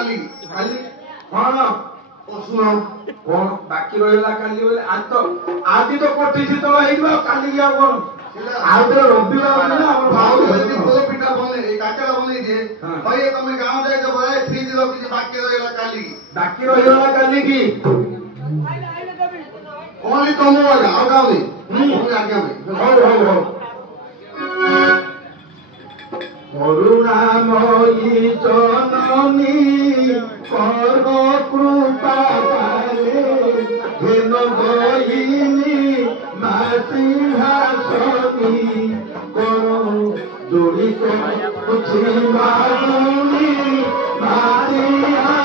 काली काली कौन सुन कौन बाकी रहा काली बोले आज तो कोठी शीतल हो काली गया कौन आज तो रविवार ना पिठा बने काकेला बने भाई तुम गाँव जाए तो बोला फ्रिज रखी बाकी रहा काली बाकी रहा काली की ओनली तुम आओ गाँव में आगे में हो करुणामयी जननी कर कृपा पाले हेन गयिनी मासिहासनी कर जोड़ी कुछ मागुनी मासिहासनी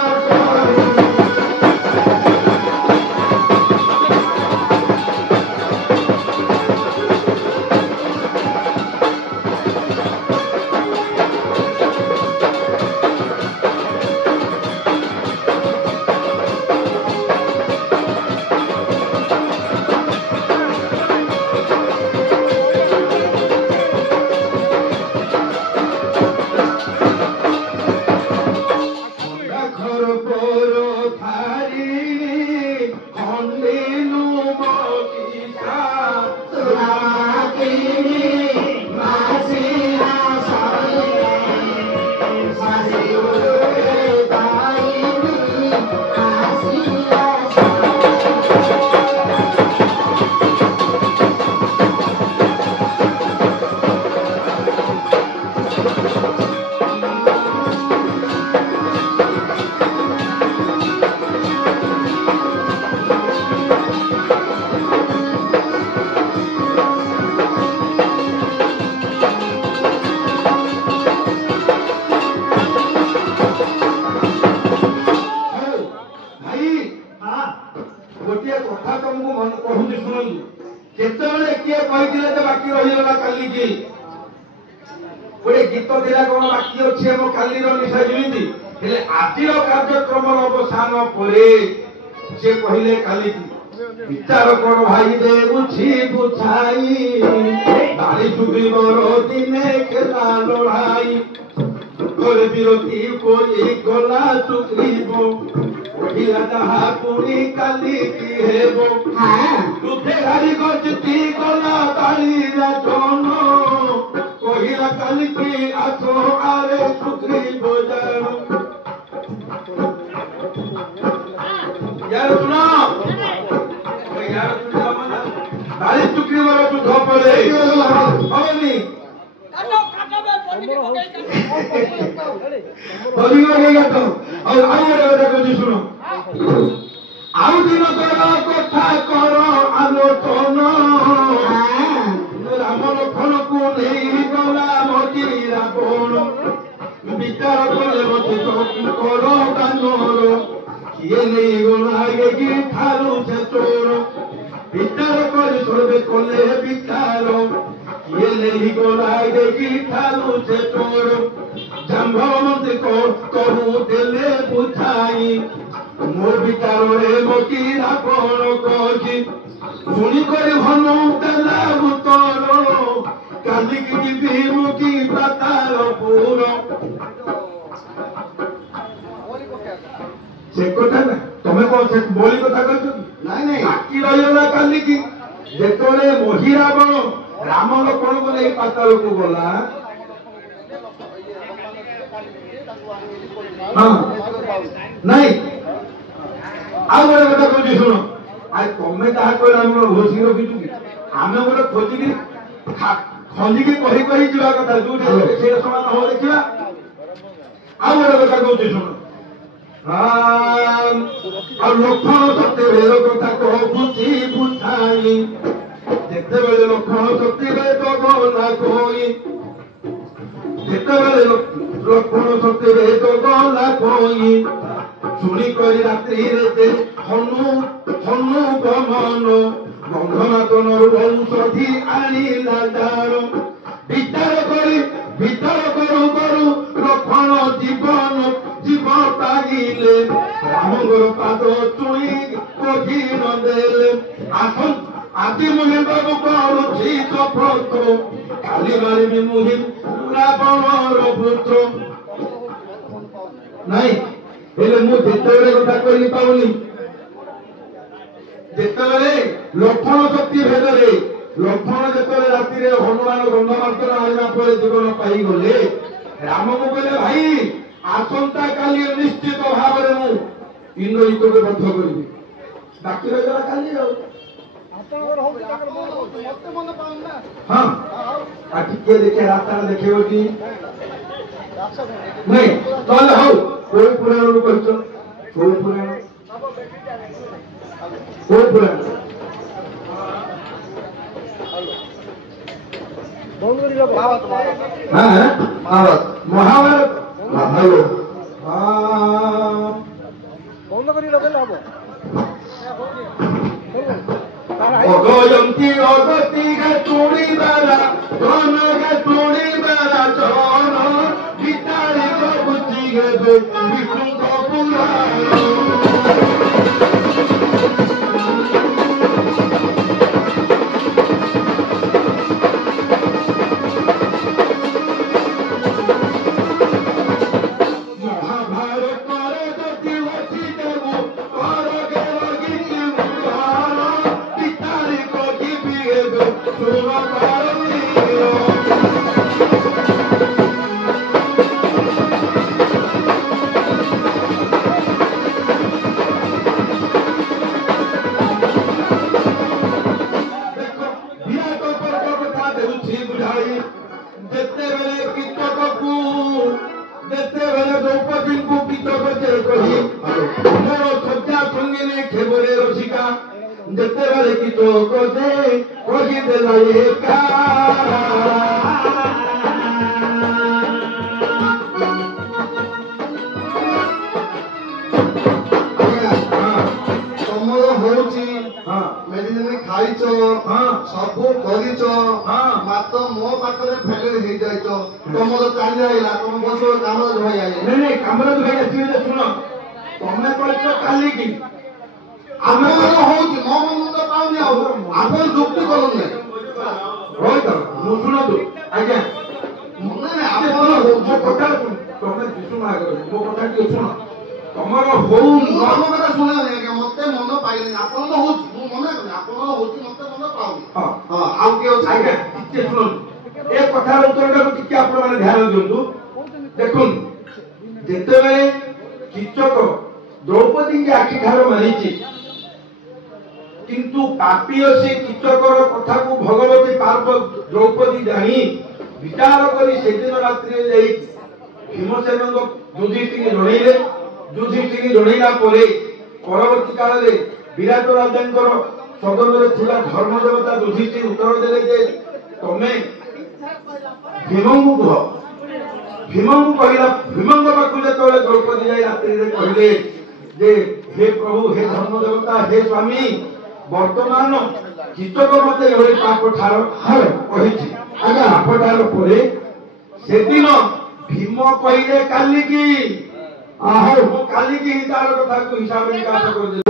गीत दिला कौन बाकी अच्छे मो काली निशा जीवी आज कार्यक्रम अवसान पर से कहले काली विचार कौन भाई दे बुझी बुझाई बाड़ी चुगली मोर दिने खेला लड़ाई तोरे विरोधी कोई गला चुगलीबो ओहिला जहा पुरी काली की हेबो तुथे हरि गजती गला ताली रा जोनो कोहिला काली की आसो आरे चुगली बोजानो यार सुनो बाड़ी चुगली वाला तू धोपले हवनी शुणु आउ दिन कथा कर आलोचन राम लखन को नहीं गला मजी रावण विचार कले मत कर दानर किए नहीं गला कि ठारू से चोर विचार कर सर्वे कले विचार किए नहीं गला कि ठारू से चोर जाम्बवंती कहू देले बुझाई मो विचार मती रावण कही शुणी कर भनु देला उतर कालिकी जीवी मुकी पाताल पुर से कथा ना तुम्हें कौन से बोली कथा कर नहीं बाकी रहा कालिकी जेतले मोही रावण राम लक्ष्मण को नहीं पाताल को गला नहीं आउ गोटे कथा कहूँ शुण आज तुम जहाँ कह घोषी रखीचु कि आम गोटे खोजिकी खंजिकी कही कही जा कथा जो समान हम देखा आउ गोटे कथा कहूँ शुण लक्षण सत्य भेद कथा कह बुझी बुझाई जिते बेले लक्षण सत्य भेद गला कही जिते लक्षण सत्य भेद गला कही शुणी कर रात्रि हनु हनु गमन बंधनातन औषधि आनिला दार विचार करू करू लक्षण जीवन जीव पाइले रामर पाद चुई कही नदेले आसन आदि मुहि बाबू करुछि सफत काली मारिबी मुहि रावणर पुत्र नहीं हेले मु जेतेबेले कथा कहि पाउनी जेतेबेले लक्षण शक्ति भेदरे लक्षण जेतेबेले राति रे हनुमान गंधमार्तन आइना परे जीवन पाई गले राम को कहले भाई आसंता काली निश्चित भाव रे मु इंद्रजित को बद्ध करिबी बाकी रहिला काली आ हाँ आखिके देखे रास्ता देखेबो कि नहीं तले हो कोई पुराण रो कहछ कोई पुराण हाँ महाभारत অগয়ন্তী অগতি গে চুড়ি বেলা ধন গে চুড়ি বেলা চন গীতারি বুঝি গে বিষ্ণু পুরাণ सब कर मात्र मो पाखे फेल हो जाए तुम चली आईला तुम बस कामराज भाई आई नहीं कामराज भाई आसवे शुण तुम कह काली की आम हूँ मो मन तो पाऊनी आप जुक्ति करूनी शुणु आज्ञा मो कथा तुम शुण मो कथा टे शुण तमर हो कथा शुणा मत मन पाइले आप मना कर आप मत मन पाऊनी ए कथार उत्तर आपण ध्यान दिंतु देखुन जिते कीचक द्रौपदी की आखि ठार मारी किंतु पापीयसी कीचकर कथा को भगवती पार्थ द्रौपदी जानी विचार करी से दिन रात्रि जाई भीमसेन युधिष्ठिर जणैले युधिष्ठिर जणैला परे परवर्ती काल रे विराट राजांकर सदन रे थिला धर्मदेवता युधिष्ठिर उत्तर देले जे तमे भीमंगु कह भीमंगु कहला भीमंग पाखु जेतले द्रौपदी जाई रात्रि रे कहले जे हे प्रभु हे धर्मदेवता हे स्वामी वर्तमान कीचक मते एभଳି पाप ठार कहिछि आगे आपठार परे सेदिन भीम कहले काली की आहो काली की तार कथा को हिसाब निकास कर दे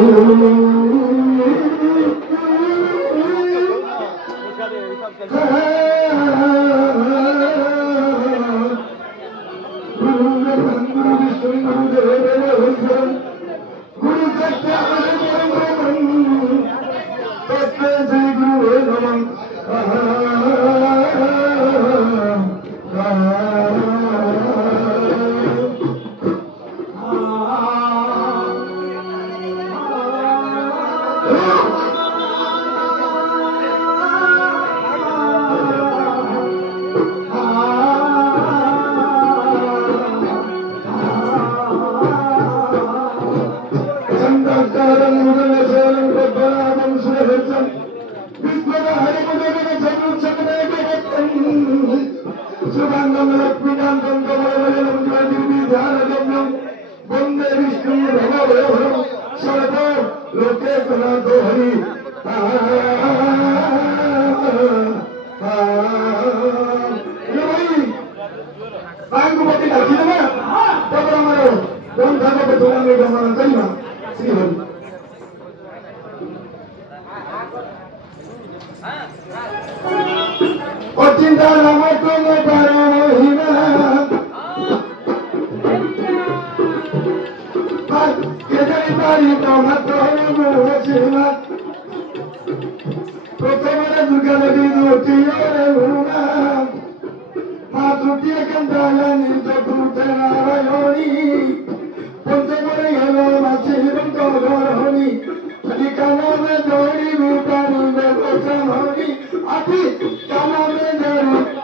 কেজারি বাড়ি মাত্র প্রথমে দুর্গা দেবী দুটি মা দুটি কেন্দ্রায় নির্দে নারায়ণী পঞ্চমরে হল মাসির গরহণী কানামে দৌড়ি বিপানি ব্যবসানি আতি কানামে দৌড়ি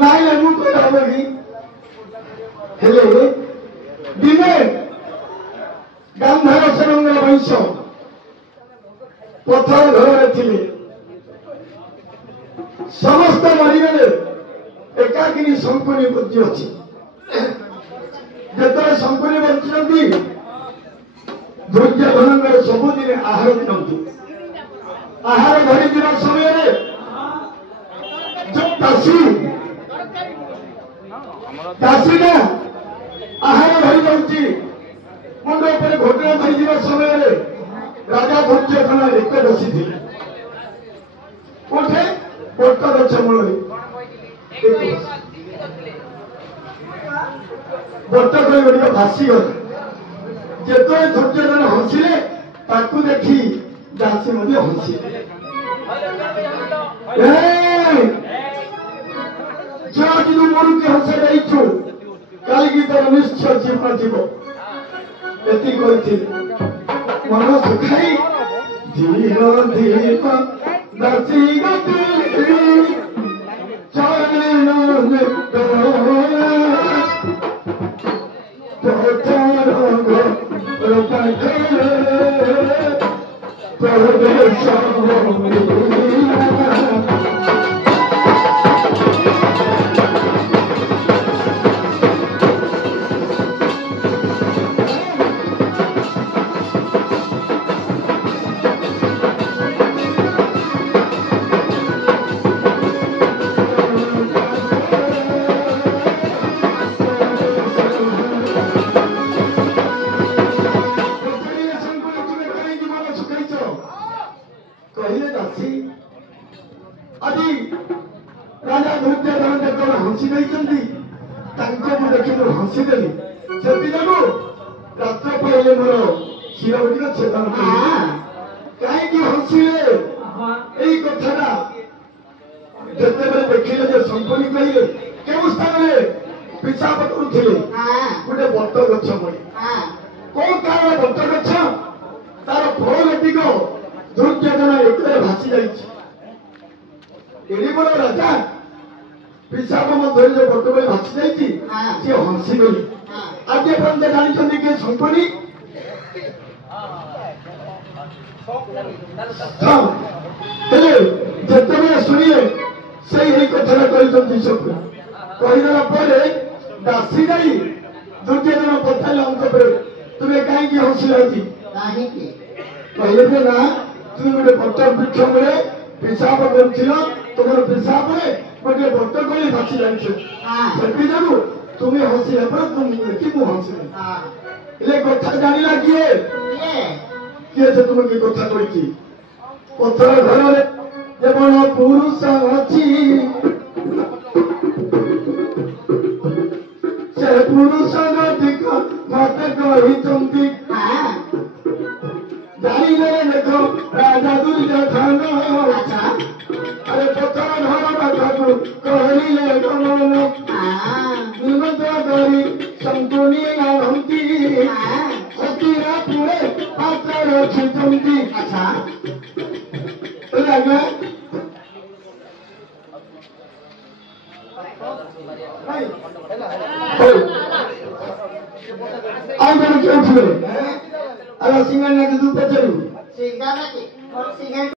ନାଇଁ ମୁଁ କହିଲେ ହବ କି ହେଲେ ଦିନେ ଗାନ୍ଧାର ସେନଙ୍କର ବଂଶ ପଥର ଘରରେ ଥିଲେ ସମସ୍ତେ ମରିଗଲେ ଏକାକିନି ଶଙ୍କୁନି ବଞ୍ଚି ଅଛି ଯେତେବେଳେ ଶଙ୍କୁନି ବଞ୍ଚିଛନ୍ତି ଦୁର୍ଯ୍ୟୋଧନଙ୍କର ସବୁଦିନେ ଆହାର ଦିଅନ୍ତି ଆହାର ଧରିଯିବା ସମୟରେ ଦାସୀଟା ଆହାର ଧରି ଯାଉଛି ମୁଣ୍ଡ ଉପରେ ଘଟଣା ଧରିଯିବା ସମୟରେ ରାଜା ଦୁର୍ଯ୍ୟୋଧନ ଏକ ବସିଥିଲେ କୋଠେ ବଟ ଗଛ ମୂଳରେ ବଟ କରି ଗୁଡ଼ିକ ଭାସିଗଲା ଯେତେବେଳେ ଦୁର୍ଯ୍ୟୋଧନ ହସିଲେ ତାକୁ ଦେଖି ଦାସୀ ମଧ୍ୟ ହସିଲେ ଯାହାକି ମରୁକି ହସା ଯାଇଛୁ କାଲିକି ତୋର ନିଶ୍ଚୟ ଜୀବନ ଯିବ ଏତିକି କହିଥିଲି ମନ ସୁଖାଇ ଧୀର ଧୀର ଦାସୀ ଗତି ଚରଣ କହିଲେ ଦାସୀ ଆଜି ରାଜା ଦୁର୍ଯ୍ୟୋଧନ ଯେତେବେଳେ ହସି ଦେଇଛନ୍ତି ତାଙ୍କୁ ଦେଖି ମୁଁ ହସିଦେଲି ସେଥିଯୋଗୁଁ ରାତ୍ର ପାଇଲେ ମୋର କ୍ଷୀର ଗୁଡ଼ିକ ଛେଦନ କାହିଁକି ହସିଲେ ଏଇ କଥାଟା ଯେତେବେଳେ ଦେଖିଲେ ଯେ ଶଙ୍କୁନି କହିଲେ କେଉଁ ସ୍ଥାନରେ ପିଶାବ କରୁଥିଲେ ଗୋଟେ ବଟ ଗଛ ମଳି କୋଉ କାରଣ ବଟ ଗଛ ତାର ଫଳ ଗୋଟିକ ଦୁର୍ଯ୍ୟୋଧନ ଏକରେ ଭାସି ଯାଇଛି ଏଡି ବଡ ରାଜା ପିଶାବ ମଧ୍ୟରେ ଯୋଉ ବଟ ବଳି ଭାସି ଯାଇଛି ସିଏ ହସିଗଲି ଆଜି ପର୍ଯ୍ୟନ୍ତ ଜାଣିଛନ୍ତି କିଏ ଶଙ୍କୁନି ହେଲେ ଯେତେବେଳେ ଶୁଣିଲେ ସେଇ ଏଇ କଥାଟା କହିଛନ୍ତି ଶଙ୍କୁନି କହିଦେଲା ପରେ ଦାସୀ ଯାଇ ଦୁର୍ଯ୍ୟୋଧନ ପଚାରିଲେ ଅନ୍ତପରେ ତୁମେ କାହିଁକି ହସିଲ ଆଜି କହିଲେ ଯେ ନା তুমি গোটে বট বৃক্ষ মূলে পেশাব করছিল তোমার পেশাবে গোটে বট গলি ভাসি যাইছ সেটি যোগু তুমি হসিলে পরে তুমি দেখি মু হসিলি এলে কথা জানিলা কিয়ে কিয়ে সে তুমি কি কথা কইছি পথর ঘরে যেমন পুরুষ অছি সে পুরুষ দিক মতে কহিଛନ୍ତି জানিলে দেখো রাজা দুর্যোধন আরে পথর ঘর পাখু কহিলে গমন নিমন্ত্র করি শঙ্কুনি আনন্তি হস্তিরা পুরে পাত্র রক্ষিଛନ୍ତି আজ্ঞା ଆଉ କଣ କେଉଁଥିଲେ ଆରେ ସିଂହାନ ଦୁଃଖ